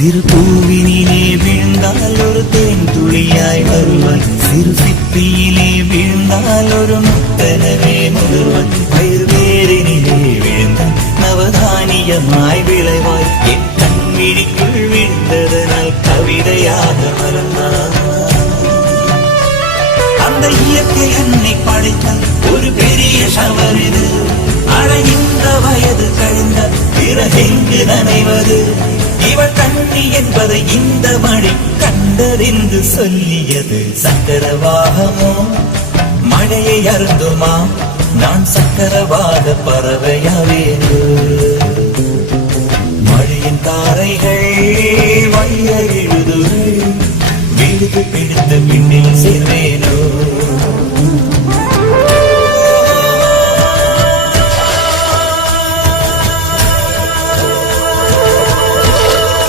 சிறு பூவினிலே விழுந்தால் ஒரு தேன் துளியாய் வருவாய், சிறு சிப்பியிலே விழுந்தால் ஒரு முத்தனவே முதிர்வாய், வேறினிலே விழுந்தால் நவதானியமாய் விளைவாய், என் கண்விழிக்குள் விழுந்ததனால் கவிதையாக மறந்தாய். அந்த இயற்கை என்னை படைத்தால் ஒரு பெரிய ஷவர் இது, அழகின்ற வயது கழிந்த பிறகெங்கு நனைவது, இவள் கண்ணி என்பதை இந்த மழை கண்டதென்று சொல்லியது. சக்கரவாகமோ மழையை அருந்துமா, நான் சக்கரவாக பறவையாவேனோ. மழையின் தாரைகள் வழிய எழுது, விழுது பிடித்த பின்னில் சேர்வே